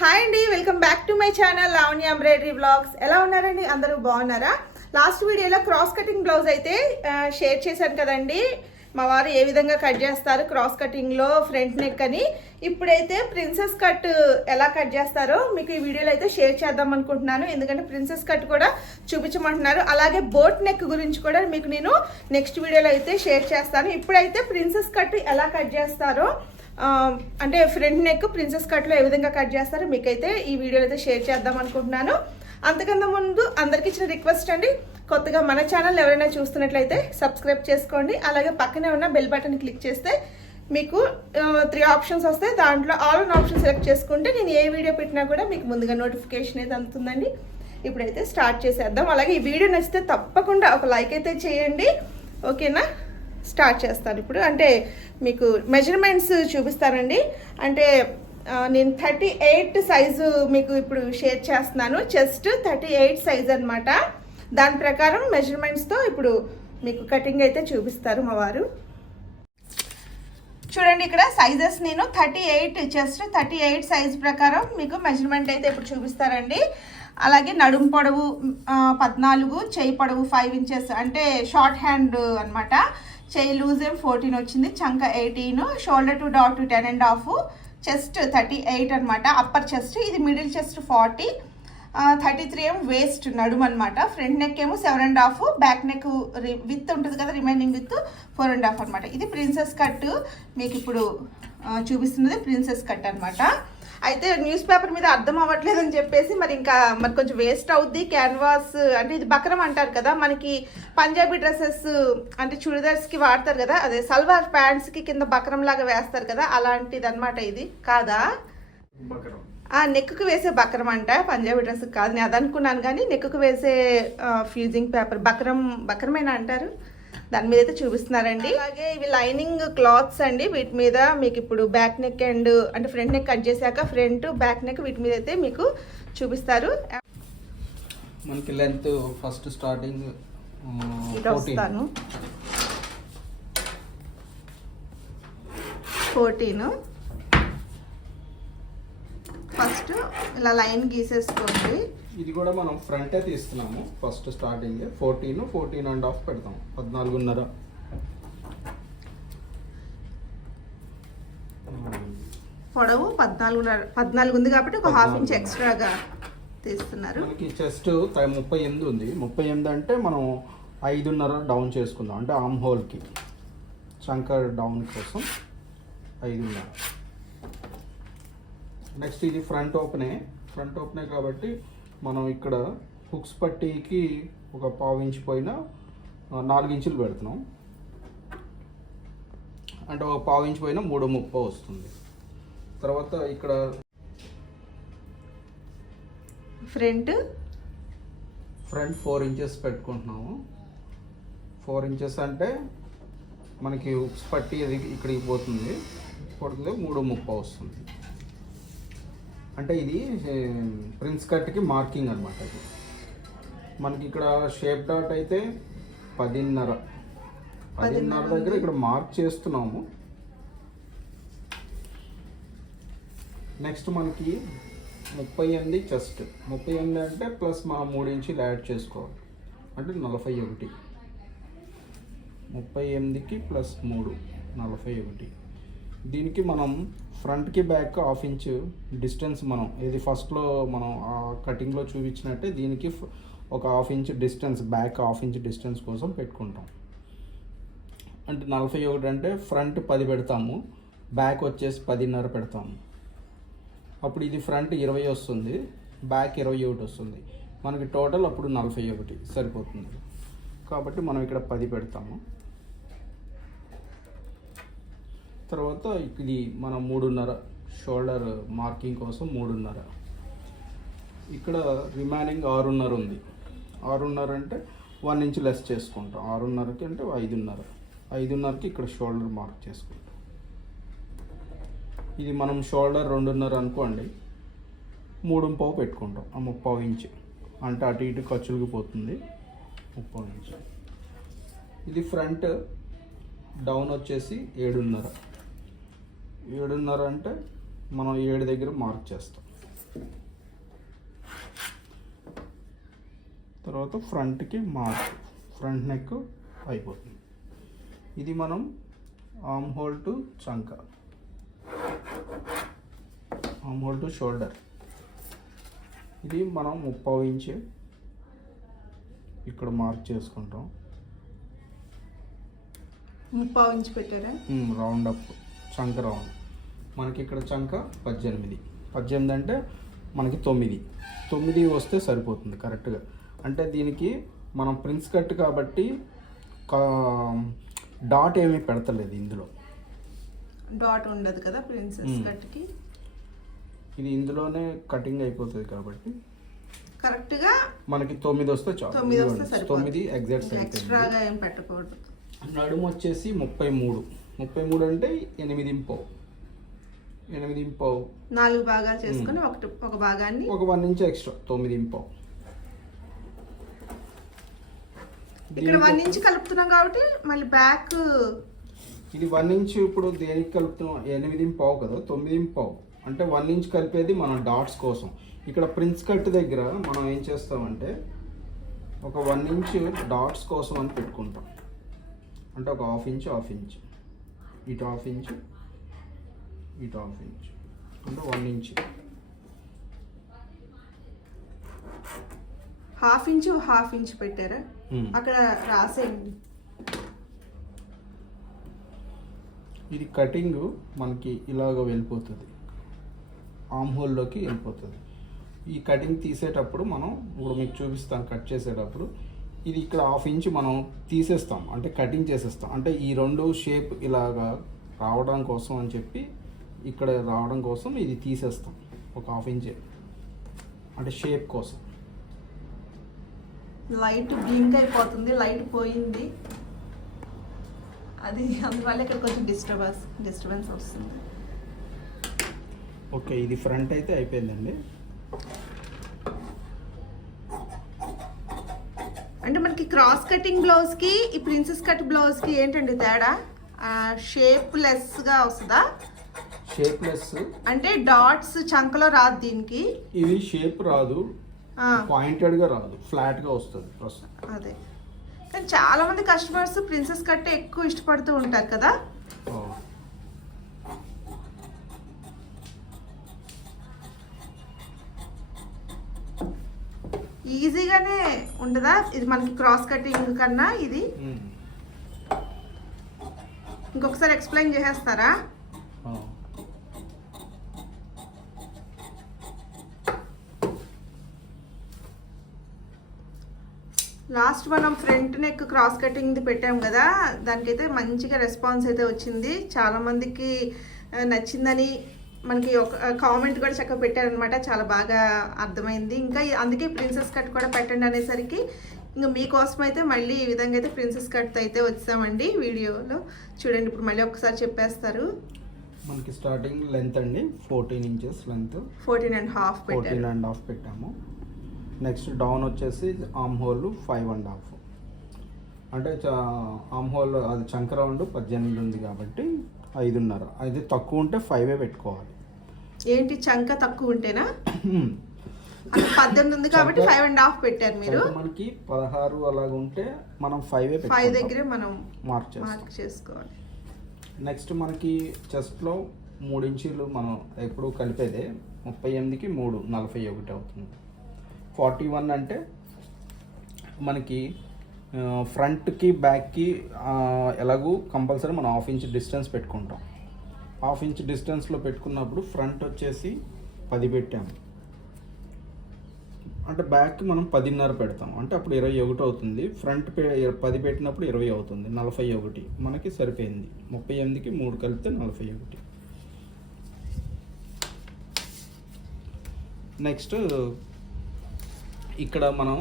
Hi అండి welcome back to my channel Lavanya embroidery blogs ఎలా ఉన్నారండి? అందరూ బాగున్నారా? లాస్ట్ వీడియోలో క్రాస్ కటింగ్ బ్లౌజ్ అయితే షేర్ చేశాను కదండి. మా వారు ఏ విధంగా కట్ చేస్తారు క్రాస్ కటింగ్లో ఫ్రంట్ నెక్ అని. ఇప్పుడైతే ప్రిన్సెస్ కట్ ఎలా కట్ చేస్తారో మీకు ఈ వీడియోలో అయితే షేర్ చేద్దాం అనుకుంటున్నాను. ఎందుకంటే ప్రిన్సెస్ కట్ కూడా చూపించమంటున్నారు. అలాగే బోట్ నెక్ గురించి కూడా మీకు నేను నెక్స్ట్ వీడియోలో అయితే షేర్ చేస్తాను. ఇప్పుడైతే ప్రిన్సెస్ కట్ ఎలా కట్ చేస్తారో అంటే ఫ్రంట్ నెక్ ప్రిన్సెస్ కట్లో ఏ విధంగా కట్ చేస్తారో మీకైతే ఈ వీడియోలో అయితే షేర్ చేద్దాం అనుకుంటున్నాను. అంతకన్నా ముందు అందరికి ఇచ్చిన రిక్వెస్ట్ అండి కొత్తగా మన ఛానల్ ఎవరైనా చూస్తున్నట్లయితే సబ్స్క్రైబ్ చేసుకోండి అలాగే పక్కనే ఉన్న బెల్ బటన్ క్లిక్ చేస్తే మీకు త్రీ ఆప్షన్స్ వస్తాయి. దాంట్లో ఆల్ ఆన్ ఆప్షన్ సెలెక్ట్ చేసుకుంటే నేను ఏ వీడియో పెట్టినా కూడా మీకు ముందుగా నోటిఫికేషన్ అయితే అందుతుందండి. ఇప్పుడైతే స్టార్ట్ చేసేద్దాం. అలాగే ఈ వీడియో నచ్చితే తప్పకుండా ఒక లైక్ అయితే చేయండి. ఓకేనా? స్టార్ట్ చేస్తాను. ఇప్పుడు అంటే మీకు మెజర్మెంట్స్ చూపిస్తానండి. అంటే నేను థర్టీ ఎయిట్ సైజు మీకు ఇప్పుడు షేర్ చేస్తున్నాను. చెస్ట్ థర్టీ ఎయిట్ సైజ్ అనమాట దాని ప్రకారం మెజర్మెంట్స్తో ఇప్పుడు మీకు కటింగ్ అయితే చూపిస్తారు మా వారు చూడండి ఇక్కడ సైజెస్ నేను thirty eight chest thirty eight size ప్రకారం మీకు మెజర్మెంట్ అయితే ఇప్పుడు చూపిస్తారండి. అలాగే నడుము పొడవు పద్నాలుగు చేయి పొడవు ఫైవ్ ఇంచెస్ అంటే షార్ట్ హ్యాండ్ అన్నమాట. చేయి లూజ్ ఏం ఫోర్టీన్ వచ్చింది చంక eighteen shoulder two dot two ten and half chest thirty eight అనమాట అప్పర్ చెస్ట్ ఇది middle chest forty thirty three ఏం వేస్ట్ నడుము అనమాట ఫ్రంట్ నెక్ ఏమో seven and half back neck with ఉంటుంది కదా remaining with four and half అనమాట ఇది ప్రిన్సెస్ కట్ మీకు ఇప్పుడు చూపిస్తున్నది ప్రిన్సెస్ కట్ అనమాట అయితే న్యూస్ పేపర్ మీద అర్థం అవ్వట్లేదు అని చెప్పేసి మరి ఇంకా మరి కొంచెం వేస్ట్ అవుద్ది. క్యాన్వాస్ అంటే ఇది బక్రం అంటారు కదా మనకి పంజాబీ డ్రెస్సెస్ అంటే చుడిదార్స్కి వాడతారు కదా అదే సల్వార్ ప్యాంట్స్కి కింద బక్రం లాగా వేస్తారు కదా అలాంటిది అనమాట ఇది. కాదా? ఆ నెక్కు వేసే బక్రం అంట పంజాబీ డ్రెస్ కాదు. నేను అది అనుకున్నాను కానీ నెక్కు వేసే ఫ్యూజింగ్ పేపర్ బక్రం బక్రమేనా అంటారు? దాని మీద అయితే చూపిస్తున్నారండి. అలాగే ఇవి లైనింగ్ క్లాత్స్ అండి. వీటి మీద మీకు ఇప్పుడు బ్యాక్ నెక్ అండ్ అంటే ఫ్రంట్ నెక్ కట్ చేశాక ఫ్రంట్ బ్యాక్ నెక్ వీటి మీద అయితే మీకు చూపిస్తారు. మనకి లెంత్ ఫస్ట్ స్టార్టింగ్ వస్తాను. ఫోర్టీన్. ఫస్ట్ ఇలా లైన్ గీసేసుకోండి. ఇది కూడా మనం ఫ్రంటే తీస్తున్నాము. First starting fourteen fourteen and half పెడతాం. పద్నాలుగున్నర. పొడవు పద్నాలుగున్నర పద్నాలుగు ఉంది కాబట్టి ఒక హాఫ్ ఇంచ్ ఎక్స్ట్రాగా తీస్తున్నారు. మనకి చెస్ట్ ముప్పై ఎనిమిది ఉంది. ముప్పై ఎనిమిది అంటే మనం ఐదున్నర డౌన్ చేసుకుందాం. అంటే ఆమ్ హోల్కి చంకర్ డౌన్ కోసం ఐదున్నర. నెక్స్ట్ ఇది ఫ్రంట్ ఓపెనే ఫ్రంట్ ఓపెనే కాబట్టి మనం ఇక్కడ హుక్స్ పట్టీకి ఒక పావు ఇంచ్ పోయిన ఆ, నాలుగు ఇంచులు పెడుతున్నాం. అంటే ఒక పావు ఇంచ్ పోయిన మూడు ముప్పై వస్తుంది. తర్వాత ఇక్కడ ఫ్రంట్ ఫ్రంట్ ఫోర్ ఇంచెస్ పెట్టుకుంటున్నాము. ఫోర్ ఇంచెస్ అంటే మనకి ఉక్స్ పట్టి అది ఇక్కడికి పోతుంది. పడుతుంది మూడు ముప్పై వస్తుంది. అంటే ఇది ప్రిన్స్ కట్కి మార్కింగ్ అనమాట ఇది. మనకి ఇక్కడ షేప్ డాట్ అయితే పదిన్నర. పదిన్నర దగ్గర ఇక్కడ మార్క్ చేస్తున్నాము. నెక్స్ట్ మనకి ముప్పై ఎనిమిది చెస్ట్. ముప్పై ఎనిమిది అంటే ప్లస్ మా మూడు ఇంచులు యాడ్ చేసుకోవాలి. అంటే నలభై ఒకటి. ముప్పై ఎనిమిదికి ప్లస్ మూడు నలభై ఒకటి. దీనికి మనం ఫ్రంట్కి బ్యాక్ హాఫ్ ఇంచ్ డిస్టెన్స్ మనం ఇది ఫస్ట్లో మనం ఆ కటింగ్లో చూపించినట్టే దీనికి ఒక half inch distance back half inch distance కోసం పెట్టుకుంటాం. అంటే నలభై ఒకటి అంటే ఫ్రంట్ పది పెడతాము బ్యాక్ వచ్చేసి పదిన్నర పెడతాము. అప్పుడు ఇది ఫ్రంట్ ఇరవై వస్తుంది బ్యాక్ ఇరవై ఒకటి వస్తుంది. మనకి టోటల్ అప్పుడు నలభై ఒకటి సరిపోతుంది. కాబట్టి మనం ఇక్కడ పది పెడతాము. తర్వాత ఇది మన మూడున్నర షోల్డర్ మార్కింగ్ కోసం మూడున్నర. ఇక్కడ రిమైనింగ్ ఆరున్నర ఉంది. ఆరున్నర అంటే వన్ ఇంచ్ లెస్ చేసుకుంటాం. ఆరున్నరకి అంటే ఐదున్నర. ఐదున్నరకి ఇక్కడ షోల్డర్ మార్క్ చేసుకుంటాం. ఇది మనం షోల్డర్ రెండున్నర అనుకోండి. మూడు పావు పెట్టుకుంటాం. ఆ ముప్పావు ఇంచ్. అంటే అటు ఇటు ఖర్చులకి పోతుంది. ముప్పావు ఇంచ్. ఇది ఫ్రంట్ డౌన్ వచ్చేసి ఏడున్నర. ఏడున్నర అంటే మనం ఏడు దగ్గర మార్క్ చేస్తాం. తర్వాత ఫ్రంట్కి మార్క్ ఫ్రంట్ నెక్ అయిపోతుంది. ఇది మనం ఆమ్ హోల్ టు చంక ఆమ్ హోల్ టు షోల్డర్. ఇది మనం ముప్పావు ఇంచ్ ఇక్కడ మార్క్ చేసుకుంటాం. ముప్పావు ఇంచు పెట్టారా? రౌండ్ అప్ చంక రౌండ్. మనకి ఇక్కడ చంక పద్దెనిమిది. పద్దెనిమిది అంటే మనకి తొమ్మిది. తొమ్మిది వస్తే సరిపోతుంది కరెక్ట్గా. అంటే దీనికి మనం ప్రిన్స్ కట్ కాబట్టి డాట్ ఏమీ పెడతలేదు ఇందులో. డాట్ ఉండదు కదా ప్రిన్సెస్. కట్కి? ఇది ఇందులోనే కటింగ్ అయిపోతుంది కాబట్టి కరెక్ట్గా మనకి తొమ్మిది వస్తే చాలు. తొమ్మిది. తొమ్మిది ఎగ్జాక్ట్ ఎక్స్ట్రాగా ఏం పెట్టకూడదు. నడుము వచ్చేసి ముప్పై మూడు. ముప్పై మూడు అంటే ఎనిమిది ఇంపావు ఎనిమిది ఇంపావు. నాలుగు భాగాలు చేసుకుని ఒకటి ఒక భాగాన్ని ఒక వన్ ఇంచ్ ఎక్స్ట్రా తొమ్మిది ఇంపావు. ఇక్కడ వన్ ఇంచ్ కలుపుతున్నాం కాబట్టి మళ్ళీ బ్యాక్ ఇది వన్ ఇంచ్ ఇప్పుడు దేనికి కలుపుతున్నాం? ఎనిమిది పావు కదా తొమ్మిది పావు అంటే వన్ ఇంచ్ కలిపేది మన డాట్స్ కోసం. ఇక్కడ ప్రిన్స్ కట్ దగ్గర మనం ఏం చేస్తామంటే ఒక వన్ ఇంచ్ డాట్స్ కోసం అని పెట్టుకుంటాం. అంటే ఒక హాఫ్ ఇంచ్ హాఫ్ ఇంచ్. ఇటు హాఫ్ ఇంచ్ ఇటు హాఫ్ ఇంచ్ అంటే one inch half inch half inch పెట్టారా అక్కడ రాసేయండి. ఇది కటింగ్ మనకి ఇలాగ వెళ్ళిపోతుంది. ఆమ్ హోల్లోకి వెళ్ళిపోతుంది. ఈ కటింగ్ తీసేటప్పుడు మనం ఇప్పుడు మీకు చూపిస్తాం కట్ చేసేటప్పుడు. ఇది ఇక్కడ హాఫ్ ఇంచ్ మనం తీసేస్తాం. అంటే కటింగ్ చేసేస్తాం. అంటే ఈ రెండు షేప్ ఇలాగా రావడం కోసం అని చెప్పి ఇక్కడ రావడం కోసం ఇది తీసేస్తాం. ఒక హాఫ్ ఇంచ్. అంటే షేప్ కోసం. లైట్ బ్లింక్ అయిపోతుంది. లైట్ పోయింది. అది అందువల్ల ఇక్కడ కొంచెం డిస్టర్బెన్స్ డిస్టర్బెన్స్ వస్తుంది. ఓకే ఇది ఫ్రంట్ అయితే అయిపోయిందండి. అంటే మనకి క్రాస్ కటింగ్ బ్లౌజ్కి ఈ ప్రిన్సెస్ కట్ బ్లౌజ్కి ఏంటండి తేడా? షేప్ లెస్గా వస్తుందా? షేప్లెస్ అంటే డాట్స్ చంకలో రాదు దీనికి? ఇది షేప్ రాదు. ఆ, పాయింటెడ్గా రాదు. ఫ్లాట్గా వస్తుంది ప్రస్తుతం. అదే. కానీ చాలా మంది కస్టమర్స్ ప్రిన్సెస్ కట్ ఎక్కువ ఇష్టపడుతూ ఉంటారు కదా. ఈజీగానే ఉండదా? ఇది మనకి క్రాస్ కటింగ్ కన్నా ఇది. ఇంకొకసారి ఎక్స్ప్లెయిన్ చేసేస్తారా ఆ. లాస్ట్ మనం ఫ్రంట్ నెక్ క్రాస్ కటింగ్ది పెట్టాం కదా దానికైతే మంచిగా రెస్పాన్స్ అయితే వచ్చింది. చాలా మందికి ఆ, నచ్చిందని మనకి ఒక కామెంట్ కూడా చక్కగా పెట్టారనమాట చాలా బాగా అర్థమైంది. ఇంకా అందుకే ప్రిన్సెస్ కట్ కూడా పెట్టండి అనేసరికి ఇంకా మీకోసం అయితే మళ్ళీ ఈ విధంగా అయితే ప్రిన్సెస్ కట్ అయితే వచ్చామండి వీడియోలో. చూడండి ఇప్పుడు మళ్ళీ ఒకసారి చెప్పేస్తారు. మనకి స్టార్టింగ్ లెంత్ అండి fourteen inches length. Fourteen and half fourteen and half పెట్టాము. నెక్స్ట్ డౌన్ వచ్చేసి arm hole five and half. అంటే ఆమ్ హోల్ అది చంక రౌండ్ పద్దెనిమిది ఉంది కాబట్టి ఐదున్నర. అది తక్కువ ఉంటే ఫైవే పెట్టుకోవాలి. ఏంటి చంక తక్కువ ఉంటేనా? పద్దెనిమిది ఉంది కాబట్టి ఫైవ్ అండ్ హాఫ్ పెట్టారు మీరు. మనకి పదహారు అలాగ ఉంటే మనం ఫైవే ఫైవ్ దగ్గరే మనం మార్క్ చేసుకోవాలి. నెక్స్ట్ మనకి చెస్ట్లో మూడు ఇంచీలు మనం ఎప్పుడు కలిపేదే ముప్పై ఎనిమిదికి మూడు నలభై ఒకటి అవుతుంది. ఫార్టీ వన్ అంటే మనకి ఫ్రంట్కి బ్యాక్కి ఎలాగూ కంపల్సరీ మనం హాఫ్ ఇంచ్ డిస్టెన్స్ పెట్టుకుంటాం. హాఫ్ ఇంచ్ డిస్టెన్స్లో పెట్టుకున్నప్పుడు ఫ్రంట్ వచ్చేసి పది పెట్టాము అంటే బ్యాక్ మనం పదిన్నర పెడతాం. అంటే అప్పుడు ఇరవై ఒకటి అవుతుంది. ఫ్రంట్ పది పెట్టినప్పుడు ఇరవై అవుతుంది. నలభై ఒకటి. మనకి సరిపోయింది. ముప్పై ఎనిమిదికి మూడు కలిపితే నలభై ఒకటి. నెక్స్ట్ ఇక్కడ మనం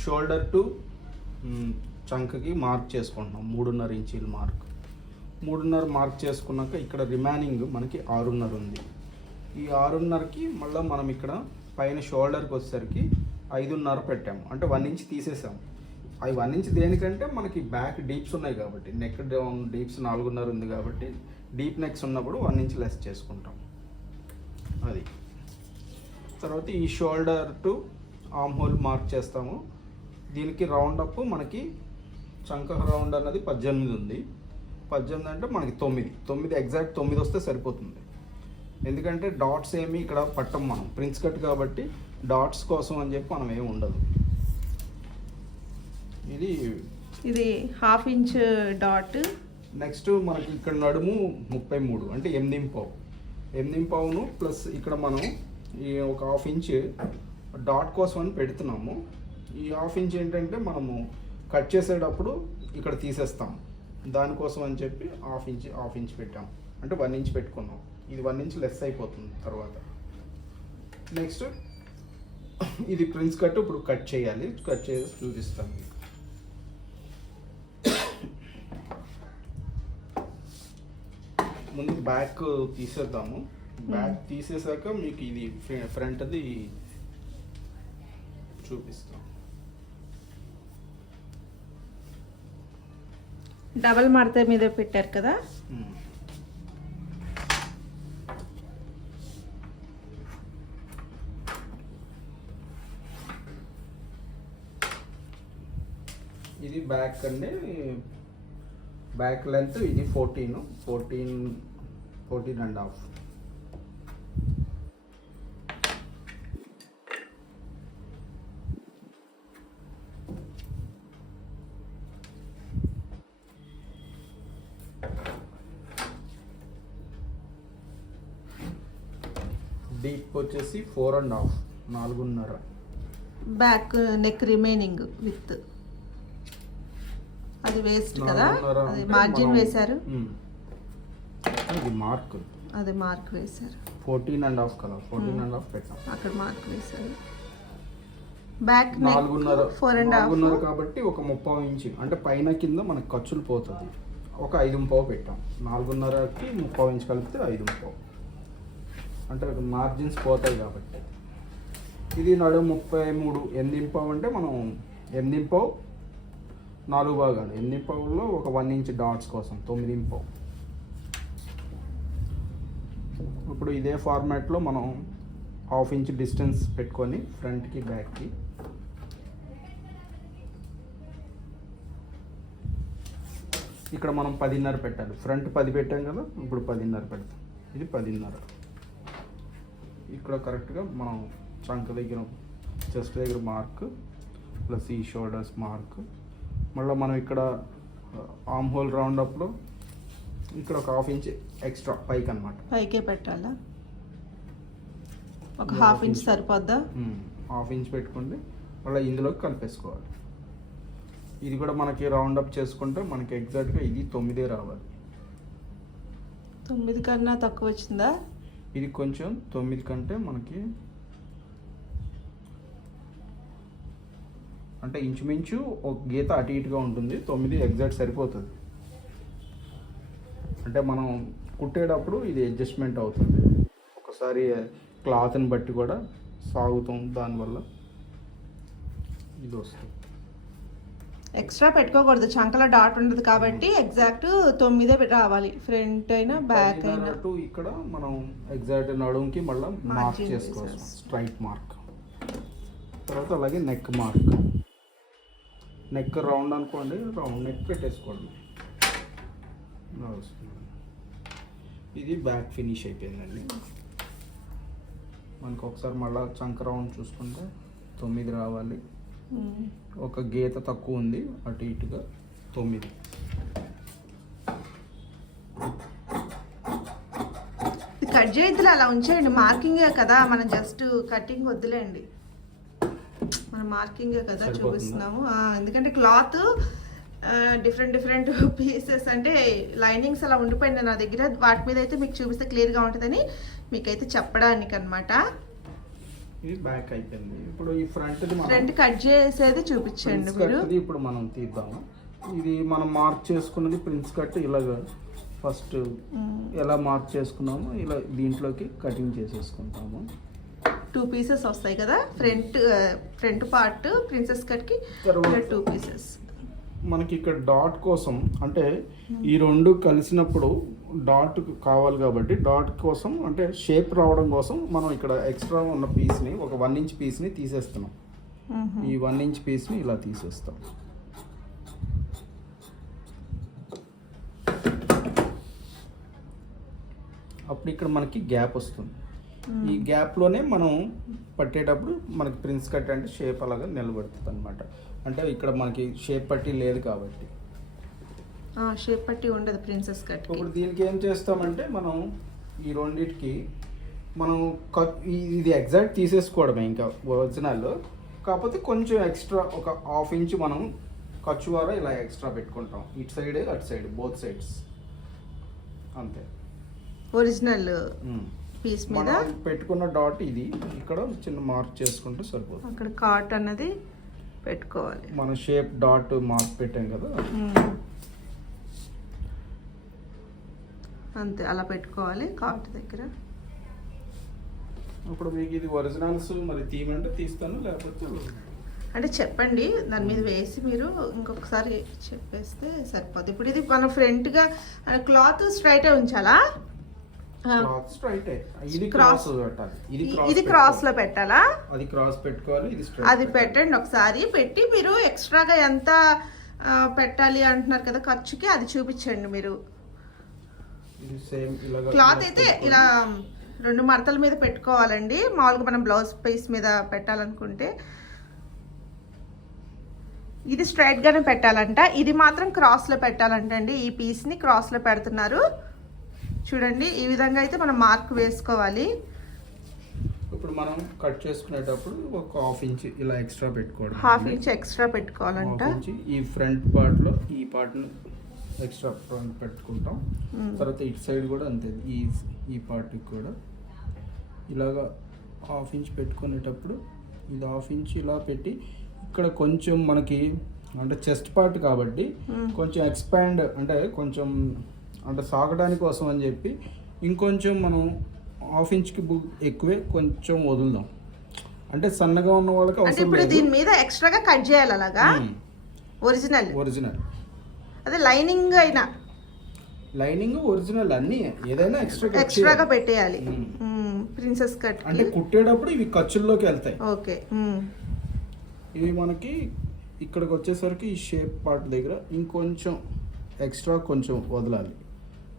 షోల్డర్ టు చంకకి మార్క్ చేసుకుంటున్నాం. మూడున్నర ఇంచీల మార్క్ మూడున్నర మార్క్ చేసుకున్నాక ఇక్కడ రిమైనింగ్ మనకి ఆరున్నర ఉంది. ఈ ఆరున్నరకి మళ్ళీ మనం ఇక్కడ పైన షోల్డర్కి వచ్చేసరికి ఐదున్నర పెట్టాము. అంటే వన్ ఇంచ్ తీసేసాము. అవి వన్ ఇంచ్ దేనికంటే మనకి బ్యాక్ డీప్స్ ఉన్నాయి కాబట్టి. నెక్ డౌన్ డీప్స్ నాలుగున్నర ఉంది కాబట్టి. డీప్ నెక్స్ ఉన్నప్పుడు వన్ ఇంచ్ లెస్ చేసుకుంటాం. అది. తర్వాత ఈ shoulder to armhole mark చేస్తాము. దీనికి రౌండ్ అప్ మనకి చంక రౌండ్ అన్నది పద్దెనిమిది ఉంది. పద్దెనిమిది అంటే మనకి తొమ్మిది. తొమ్మిది ఎగ్జాక్ట్ తొమ్మిది వస్తే సరిపోతుంది. ఎందుకంటే డాట్స్ ఏమి ఇక్కడ పట్టం మనం. ప్రిన్స్ కట్ కాబట్టి డాట్స్ కోసం అని చెప్పి మనం ఏమి ఉండదు. ఇది ఇది హాఫ్ ఇంచ్ డాట్. నెక్స్ట్ మనకి ఇక్కడ నడుము ముప్పై మూడు. అంటే ఎనిమిది పావు ఎనిమిది పావును ప్లస్ ఇక్కడ మనం ఈ ఒక హాఫ్ ఇంచ్ డాట్ కోసం అని పెడుతున్నాము. ఈ హాఫ్ ఇంచ్ ఏంటంటే మనము కట్ చేసేటప్పుడు ఇక్కడ తీసేస్తాం. దానికోసం అని చెప్పి హాఫ్ ఇంచ్ హాఫ్ ఇంచ్ పెట్టాం. అంటే వన్ ఇంచ్ పెట్టుకున్నాం. ఇది వన్ ఇంచ్ లెస్ అయిపోతుంది తర్వాత. నెక్స్ట్ ఇది ప్రిన్స్ కట్ ఇప్పుడు కట్ చేయాలి. కట్ చేసి చూపిస్తాను మీకు. ముందు బ్యాక్ తీసేద్దాము. బ్యాక్ తీసేసాక మీకు ఇది ఫ్రంట్ది చూపిస్తాం. డబల్ మడత మీద పెట్టారు కదా? మ్మ్. ఇది బ్యాక్ అండి బ్యాక్ లెంత్ ఇది fourteen. Fourteen fourteen and half. Four and half నాలుగున్నర. Back neck remaining with. అది వేస్ట్ కదా? అది మార్జిన్ వేశారు. ఇది మార్క్. అది మార్క్ వేశారు. ఫోర్టీన్ అండ్ హాఫ్ కదా ఫోర్టీన్ అండ్ హాఫ్ పెట్టాం. అక్కడ మార్క్ వేశారు. బ్యాక్ నాలుగున్నర ఫోర్ అండ్ నాలుగున్నర కాబట్టి ఒక ముప్పై ఇంచు. అంటే పైన కింద మనకు ఖర్చులు పోతుంది. ఒక ఐదు పావు పెట్టాం. నాలుగున్నరకి ముప్పై ఇంచు కలిపితే ఐదు పావు అంటే మార్జిన్స్ పోతాయి కాబట్టి. ఇది నడు ముప్పై మూడు ఎనిమిది అంటే మనం ఎనిమిది నాలుగు భాగాలు. ఎనిమిది ఒక వన్ ఇంచ్ డాట్స్ కోసం తొమ్మిది ఇప్పుడు ఇదే ఫార్మాట్లో మనం హాఫ్ ఇంచ్ డిస్టెన్స్ పెట్టుకొని ఫ్రంట్కి బ్యాక్కి ఇక్కడ మనం పదిన్నర పెట్టాలి. ఫ్రంట్ పది పెట్టాం కదా ఇప్పుడు పదిన్నర పెడతాం. ఇది పదిన్నర. ఇక్కడ కరెక్ట్గా మనం చంక దగ్గర చెస్ట్ దగ్గర మార్క్ ప్లస్ ఈ షోల్డర్స్ మార్క్ మళ్ళీ మనం ఇక్కడ ఆమ్ హోల్ రౌండ్ అప్లో ఇక్కడ ఒక హాఫ్ ఇంచ్ ఎక్స్ట్రా పైకి అనమాట పైకే పెట్టాలా? ఒక హాఫ్ ఇంచ్. సరిపోద్దా? హాఫ్ ఇంచ్ పెట్టుకుంటే మళ్ళీ ఇందులోకి కలిపేసుకోవాలి. ఇది కూడా మనకి రౌండ్ అప్ చేసుకుంటే మనకి ఎగ్జాక్ట్గా ఇది తొమ్మిదే రావాలి. తొమ్మిది కన్నా తక్కువ వచ్చిందా? ఇది కొంచెం తొమ్మిది కంటే మనకి అంటే ఇంచుమించు ఒక గీత అటు ఇటుగా ఉంటుంది. తొమ్మిది ఎగ్జాక్ట్ సరిపోతుంది. అంటే మనం కుట్టేటప్పుడు ఇది అడ్జస్ట్మెంట్ అవుతుంది. ఒకసారి క్లాత్ని బట్టి కూడా సాగుతాం దానివల్ల. ఇది వస్తుంది. ఎక్స్ట్రా పెట్టుకోకూడదు. చంకల డాట్ ఉండదు కాబట్టి ఎగ్జాక్ట్ తొమ్మిదే రావాలి. ఫ్రంట్ అయినా బ్యాక్ అయినా. ఇక్కడ మనం ఎగ్జాక్ట్ నడుంకి మళ్ళీ మార్క్ చేసుకోవచ్చు. స్ట్రైట్ మార్క్ తర్వాత అలాగే నెక్ మార్క్ నెక్ రౌండ్ అనుకోండి రౌండ్ నెక్ పెట్టేసుకోండి. ఇది బ్యాక్ ఫినిష్ అయిపోయిందండి. మనకు ఒకసారి మళ్ళీ చంక రౌండ్ చూసుకుంటే తొమ్మిది రావాలి. ఒక గీత తక్కువ ఉంది అటు ఇటుగా తొమ్మిది. కట్ చేయొద్దులే అలా ఉంచేయండి. మార్కింగే కదా మనం జస్ట్ కటింగ్ వద్దులేండి. మనం మార్కింగే కదా? చూపిస్తున్నాము. ఎందుకంటే క్లాత్ డిఫరెంట్ డిఫరెంట్ పీసెస్ అంటే లైనింగ్స్ అలా ఉండిపోయింది నా దగ్గర. వాటి మీద అయితే మీకు చూపిస్తే క్లియర్గా ఉంటుందని మీకైతే చెప్పడానికి అనమాట ఇది బ్యాక్ అయిపోయింది. ఇప్పుడు ఈ ఫ్రంట్ ఫ్రంట్ కట్ చేసేది చూపించండి మీరు. ఇప్పుడు మనం తీద్దాము. ఇది మనం మార్క్ చేసుకున్నది ప్రిన్స్ కట్ ఇలాగ ఫస్ట్ ఉమ్, ఎలా మార్క్ చేసుకున్నామో ఇలా దీంట్లోకి కటింగ్ చేసేసుకుంటాము. టూ పీసెస్ వస్తాయి కదా? ఫ్రంట్ ఫ్రంట్ పార్ట్ ప్రిన్సెస్ కట్కి తర్వాత టూ పీసెస్ మనకి ఇక్కడ డాట్ కోసం అంటే ఈ రెండు కలిసినప్పుడు డాట్ కావాలి కాబట్టి డాట్ కోసం అంటే షేప్ రావడం కోసం మనం ఇక్కడ ఎక్స్ట్రా ఉన్న పీస్ని ఒక వన్ ఇంచ్ పీస్ని తీసేస్తున్నాం. ఈ వన్ ఇంచ్ పీస్ని ఇలా తీసేస్తాం. అప్పుడు ఇక్కడ మనకి గ్యాప్ వస్తుంది. ఈ గ్యాప్లోనే మనం పట్టేటప్పుడు మనకి ప్రిన్స్ కట్ అంటే షేప్ అలాగా నిలబడుతుంది అనమాట అంటే ఇక్కడ మనకి షేప్ పట్టి లేదు కాబట్టి. షేప్ పట్టి ఉండదు ప్రిన్సెస్ కట్ ఇప్పుడు దీనికి ఏం చేస్తామంటే మనం ఈ రెండింటికి మనం ఇది ఎగ్జాక్ట్ తీసేసుకోవడమే ఇంకా ఒరిజినల్ కాకపోతే కొంచెం ఎక్స్ట్రా ఒక హాఫ్ ఇంచ్ మనం ఖర్చు ద్వారా ఇలా ఎక్స్ట్రా పెట్టుకుంటాం. ఇటు సైడ్ అటు సైడ్ బోత్ సైడ్స్ అంతే. ఒరిజినల్. పీస్ మీద? పెట్టుకున్న డాట్ ఇది. ఇక్కడ చిన్న మార్క్ చేసుకుంటే సరిపోతుంది. అక్కడ కాట్ అన్నది పెట్టుకోవాలి. మన షేప్ డాట్ మార్క్ పెట్టాం కదా. అంతే అలా పెట్టుకోవాలి కాట్ దగ్గర. ఇప్పుడు మీకు ఇది ఒరిజినల్స్ మరి తీయమంటే తీస్తాను లేకపోతే అంటే చెప్పండి దాని మీద వేసి మీరు ఇంకొకసారి చెప్పేస్తే సరిపోతుంది ఇప్పుడు ఇది మన ఫ్రంట్గా క్లాత్ స్ట్రైట్ ఉంచాలా? ఇది. క్రాస్ ఇది క్రాస్లో. పెట్టాలా? అది క్రాస్ పెట్టుకోవాలి ఇది అది పెట్టండి ఒకసారి. పెట్టి మీరు ఎక్స్ట్రాగా ఎంత పెట్టాలి అంటున్నారు కదా ఖర్చుకి అది చూపించండి మీరు. క్లాత్ అయితే ఇలా రెండు మడతల మీద పెట్టుకోవాలండి. మామూలుగా మనం బ్లౌజ్ పీస్ మీద పెట్టాలనుకుంటే ఇది స్ట్రైట్ గానే పెట్టాలంట. ఇది మాత్రం క్రాస్లో పెట్టాలంట అండి. ఈ పీస్ని క్రాస్లో పెడుతున్నారు. చూడండి ఈ విధంగా అయితే మనం మార్క్ వేసుకోవాలి. ఇప్పుడు మనం కట్ చేసుకునేటప్పుడు ఒక హాఫ్ ఇంచ్ ఇలా ఎక్స్ట్రా పెట్టుకోవడం హాఫ్ ఇంచ్ ఎక్స్ట్రా పెట్టుకోవాలంట. ఈ ఫ్రంట్ పార్ట్లో ఈ పార్ట్ని ఎక్స్ట్రా ఫ్రంట్ పెట్టుకుంటాం. తర్వాత ఇటు సైడ్ కూడా అంతే ఈ ఈ పార్ట్ కూడా. ఇలాగా హాఫ్ ఇంచ్ పెట్టుకునేటప్పుడు ఇది హాఫ్ ఇంచ్ ఇలా పెట్టి ఇక్కడ కొంచెం మనకి అంటే చెస్ట్ పార్ట్ కాబట్టి. కొంచెం ఎక్స్పాండ్ అంటే కొంచెం అంటే సాగడానికి కోసం అని చెప్పి ఇంకొంచెం మనం హాఫ్ ఇంచ్కి ఎక్కువే కొంచెం వదులుదాం. అంటే సన్నగా ఉన్న వాళ్ళకి అవసరం దీని మీద ఎక్స్ట్రాగా కట్ చేయాలి అలాగా? ఒరిజినల్ ఒరిజినల్ అదే లైనింగ్ అయినా. లైనింగ్ ఒరిజినల్ అన్నీ ఏదైనా ఎక్స్ట్రా ఎక్స్ట్రాగా పెట్టేయాలి. ప్రిన్సెస్ కట్ అంటే కుట్టేటప్పుడు ఇవి ఖర్చుల్లోకి వెళ్తాయి. ఓకే. మ్మ్. ఇవి మనకి ఇక్కడికి వచ్చేసరికి ఈ షేప్ పార్ట్ దగ్గర ఇంకొంచెం ఎక్స్ట్రా కొంచెం వదలాలి.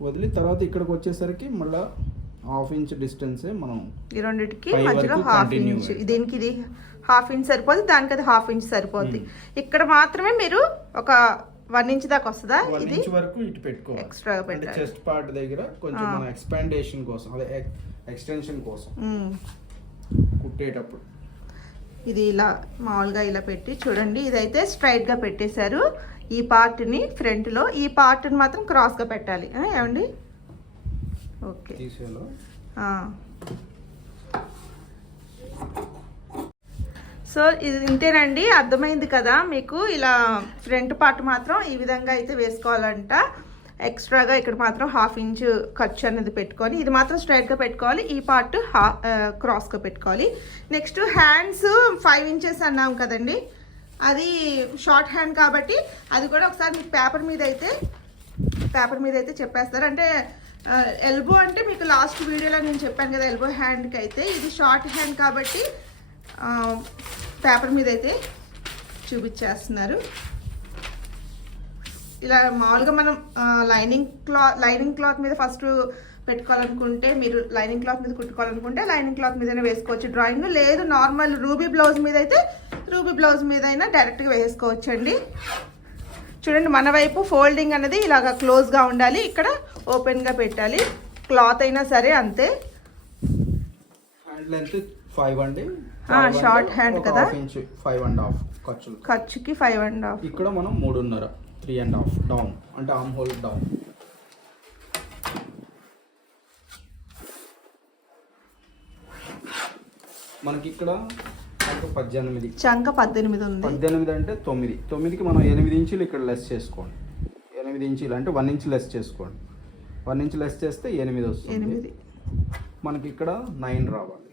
వదిలి తర్వాత ఇక్కడికి వచ్చేసరికి మళ్ళీ హాఫ్ ఇంచ్ డిస్టెన్సే మనం ఈ రెండిటికి మధ్యలో హాఫ్ ఇంచ్. దీనికి ఇది? హాఫ్ ఇంచ్ సరిపోతుంది దానికి అది హాఫ్ ఇంచ్ సరిపోతుంది ఇక్కడ మాత్రమే మీరు ఒక వన్ ఇంచ్ దాకా వస్తుందా ఇది ఇంచ్ వరకు ఇటు గా అంటే పెట్టాలి. చెస్ట్ పార్ట్ దగ్గర కొంచెం. మన ఎక్స్పాండేషన్ కోసం అదే ఎక్స్టెన్షన్ కోసం. కుట్టేటప్పుడు ఇది ఇలా మామూలుగా ఇలా పెట్టి చూడండి ఇదైతే స్ట్రైట్గా పెట్టేశారు ఈ పార్ట్ని ఫ్రంట్లో ఈ పార్ట్ని మాత్రం క్రాస్గా పెట్టాలి ఏమండి ఓకే తీసేలో ఆ. సో ఇది ఇంతేనండి అర్థమైంది కదా మీకు. ఇలా ఫ్రంట్ పార్ట్ మాత్రం ఈ విధంగా అయితే వేసుకోవాలంట. ఎక్స్ట్రాగా ఇక్కడ మాత్రం హాఫ్ ఇంచ్ ఖర్చు అనేది పెట్టుకొని ఇది మాత్రం స్ట్రైట్గా పెట్టుకోవాలి. ఈ పార్ట్ హా క్రాస్గా పెట్టుకోవాలి. నెక్స్ట్ హ్యాండ్స్ ఫైవ్ ఇంచెస్ అన్నాం కదండి. అది షార్ట్ హ్యాండ్ కాబట్టి అది కూడా ఒకసారి మీకు పేపర్ మీద అయితే పేపర్ మీద అయితే చెప్పేస్తారు. అంటే ఎల్బో అంటే మీకు లాస్ట్ వీడియోలో నేను చెప్పాను కదా ఎల్బో హ్యాండ్కి అయితే. ఇది షార్ట్ హ్యాండ్ కాబట్టి పేపర్ మీద అయితే చూపించేస్తున్నారు. ఇలా మామూలుగా మనం లైనింగ్ క్లాత్ లైనింగ్ క్లాత్ మీద ఫస్ట్ పెట్టుకోవాలనుకుంటే మీరు లైనింగ్ క్లాత్ మీద కుట్టుకోవాలనుకుంటే లైనింగ్ క్లాత్ మీదనే వేసుకోవచ్చు. డ్రాయింగ్ లేదు నార్మల్ రూబీ బ్లౌజ్ మీద అయితే రూబీ బ్లౌజ్ మీద అయినా డైరెక్ట్గా వేసుకోవచ్చండి. చూడండి మన వైపు ఫోల్డింగ్ అనేది ఇలాగ క్లోజ్గా ఉండాలి. ఇక్కడ ఓపెన్గా పెట్టాలి. క్లాత్ అయినా సరే అంతే. ఫైవ్ అండి. Short hand కదా? ఇంచ్ ఫైవ్ అండ్ హాఫ్ ఖర్చులు ఖర్చుకి ఫైవ్ అండ్ హాఫ్ ఇక్కడ మనం మూడున్నర త్రీ అండ్ హాఫ్ డౌన్ అంటే ఆమ్ హోల్ డౌన్ మనకి ఇక్కడ పద్దెనిమిది. చంక పద్దెనిమిది ఉంది. పద్దెనిమిది అంటే తొమ్మిది. తొమ్మిదికి మనం ఎనిమిది ఇంచులు ఇక్కడ లెస్ చేసుకోండి. ఎనిమిది ఇంచులు అంటే వన్ ఇంచ్ లెస్ చేసుకోండి. వన్ ఇంచ్ లెస్ చేస్తే ఎనిమిది వస్తుంది. ఎనిమిది. మనకి ఇక్కడ నైన్ రావాలి.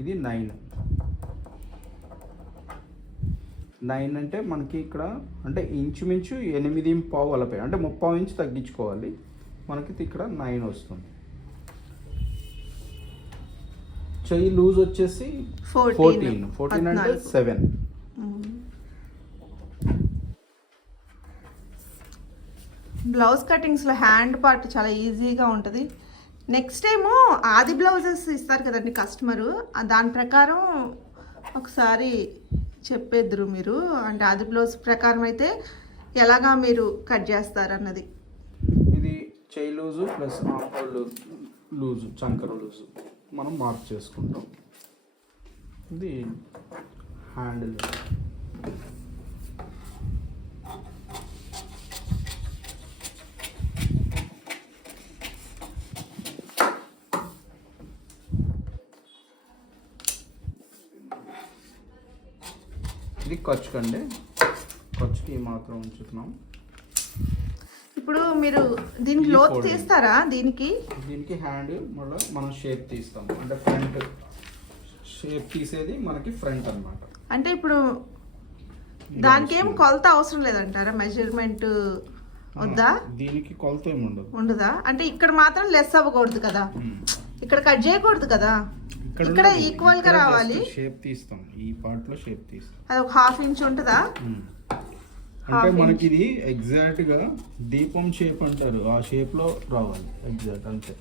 ఇది నైన్ నైన్ అంటే మనకి ఇక్కడ అంటే ఇంచుమించు ఎనిమిది పావు అలపై అంటే ముప్పావు ఇంచు తగ్గించుకోవాలి. మనకి ఇక్కడ నైన్ వస్తుంది. చెయ్యి లూజ్ వచ్చేసి. ఫోర్టీన్ ఫోర్టీన్ అంటే. సెవెన్ బ్లౌజ్ కటింగ్స్లో హ్యాండ్ పార్ట్ చాలా ఈజీగా ఉంటుంది. నెక్స్ట్ ఏమో ఆది బ్లౌజెస్ ఇస్తారు కదండి కస్టమరు. దాని ప్రకారం ఒకసారి చెప్పేద్దరు మీరు. అంటే ఆది బ్లౌజ్ ప్రకారం అయితే ఎలాగా మీరు కట్ చేస్తారు అన్నది. ఇది చెయ్యి లూజు ప్లస్ లూజు చంకర లూజు మనం మార్క్ చేసుకుంటాం. ఇది హ్యాండిల్. ఖర్చుకండి. ఖర్చుకి మాత్రం ఉంచుతున్నాం. ఇప్పుడు మీరు దీనికి లోతు. తీస్తారా? దీనికి? దీనికి హ్యాండ్ మళ్ళీ మనం షేప్ తీస్తాం. అంటే ఫ్రంట్ షేప్ తీసేది మనకి ఫ్రంట్ అన్నమాట. అంటే ఇప్పుడు దానికి ఏం కొలత అవసరం లేదంటారా? మెజర్మెంట్ వద్దా? దీనికి కొలత ఏమి ఉండదు. ఉండదా? అంటే ఇక్కడ మాత్రం లెస్ అవ్వకూడదు కదా. ఇక్కడ కట్ చేయకూడదు కదా? ఇక్కడ. ఈక్వల్గా రావాలి. షేప్ తీస్తాం. ఈ పార్ట్లో షేప్ తీస్తాం. అది ఒక హాఫ్ ఇంచ్ ఉంటుందా. Half అంటే. మనకి ఇది ఎగ్జాక్ట్గా దీపం షేప్ అంటారు. ఆ షేప్లో రావాలి. ఎగ్జాక్ట్ అంతే.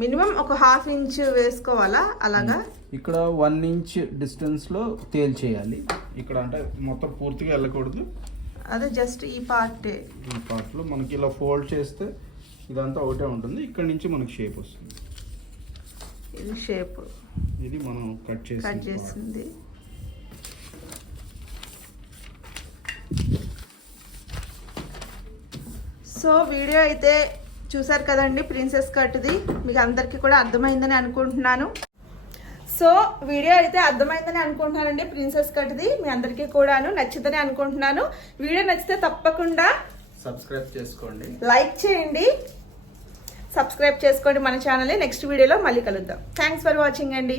మినిమం ఒక హాఫ్ ఇంచ్ వేసుకోవాలా? అలాగా? ఇక్కడ వన్ ఇంచ్ డిస్టెన్స్లో తేల్చేయాలి. ఇక్కడ అంటే మొత్తం పూర్తిగా వెళ్ళకూడదు. అదే జస్ట్ ఈ పార్ట్ ఈ పార్ట్లో మనకి ఇలా ఫోల్డ్ చేస్తే ఇదంతా ఒకటే ఉంటుంది. ఇక్కడ నుంచి మనకి షేప్ వస్తుంది. ఇది షేప్ ఇది మనం కట్ చేసి కట్ చేసింది. సో వీడియో అయితే చూసారు కదండి ప్రిన్సెస్ కట్ది మీకు అందరికీ కూడా అర్థమైందని అనుకుంటున్నాను. సో వీడియో అయితే అర్థమైందని అనుకుంటున్నానండి ప్రిన్సెస్ కట్ది మీ అందరికీ కూడాను నచ్చిందని అనుకుంటున్నాను. వీడియో నచ్చితే తప్పకుండా సబ్స్క్రైబ్ చేసుకోండి. లైక్ చేయండి. సబ్స్క్రైబ్ చేసుకోండి మన ఛానల్ని. నెక్స్ట్ వీడియోలో మళ్ళీ కలుద్దాం. థ్యాంక్స్ ఫర్ వాచింగ్ అండి.